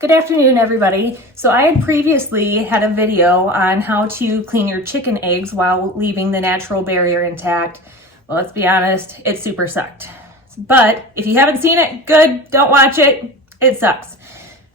Good afternoon, everybody. So I had previously had a video on how to clean your chicken eggs while leaving the natural barrier intact. Well, let's be honest, it super sucked. But if you haven't seen it, good, don't watch it. It sucks.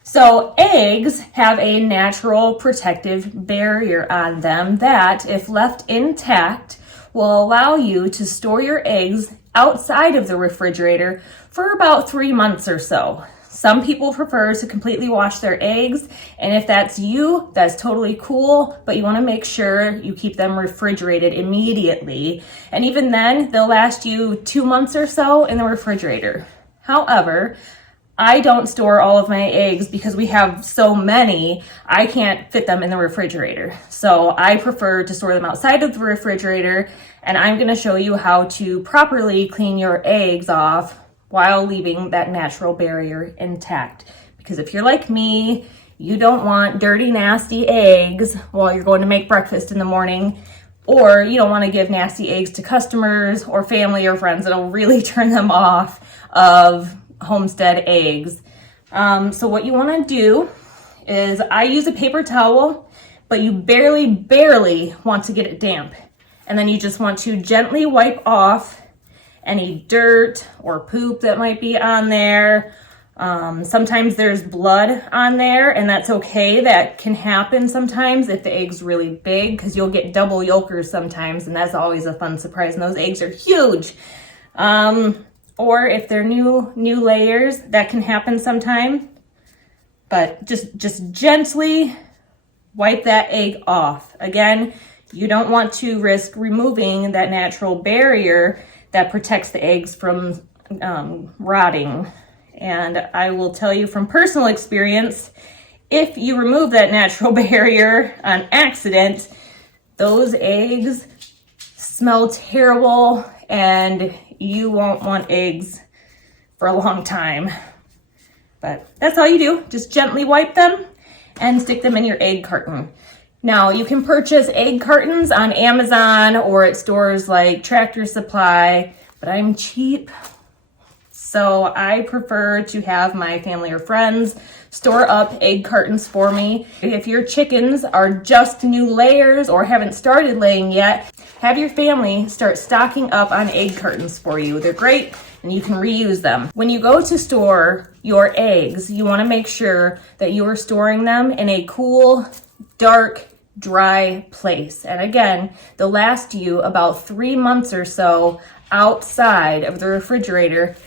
So eggs have a natural protective barrier on them that, if left intact, will allow you to store your eggs outside of the refrigerator for about 3 months or so. Some people prefer to completely wash their eggs, and if that's you, that's totally cool, but you want to make sure you keep them refrigerated immediately. And even then, they'll last you 2 months or so in the refrigerator. However, I don't store all of my eggs because we have so many, I can't fit them in the refrigerator. So I prefer to store them outside of the refrigerator, and I'm going to show you how to properly clean your eggs off while leaving that natural barrier intact. Because if you're like me, you don't want dirty, nasty eggs while you're going to make breakfast in the morning, or you don't want to give nasty eggs to customers or family or friends. It'll really turn them off of homestead eggs. So what you want to do is, I use a paper towel, but you barely want to get it damp. And then you just want to gently wipe off any dirt or poop that might be on there. Sometimes there's blood on there, and that's okay. That can happen sometimes if the egg's really big, because you'll get double yolkers sometimes, and that's always a fun surprise, and those eggs are huge. Or if they're new layers, that can happen sometime. But just gently wipe that egg off. Again, you don't want to risk removing that natural barrier that protects the eggs from rotting. And I will tell you from personal experience, if you remove that natural barrier on accident, those eggs smell terrible and you won't want eggs for a long time. But that's all you do. Just gently wipe them and stick them in your egg carton. Now, you can purchase egg cartons on Amazon or at stores like Tractor Supply, but I'm cheap, so I prefer to have my family or friends store up egg cartons for me. If your chickens are just new layers or haven't started laying yet, have your family start stocking up on egg cartons for you. They're great and you can reuse them. When you go to store your eggs, you want to make sure that you are storing them in a cool, dark, dry place. And again, they'll last you about 3 months or so outside of the refrigerator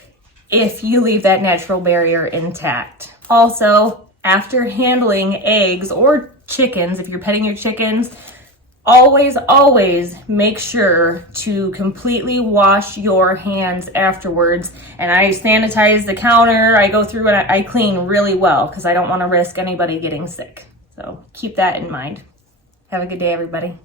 if you leave that natural barrier intact. Also, after handling eggs or chickens, if you're petting your chickens, always make sure to completely wash your hands afterwards. And I sanitize the counter, I go through and I clean really well because I don't want to risk anybody getting sick. So keep that in mind. Have a good day, everybody.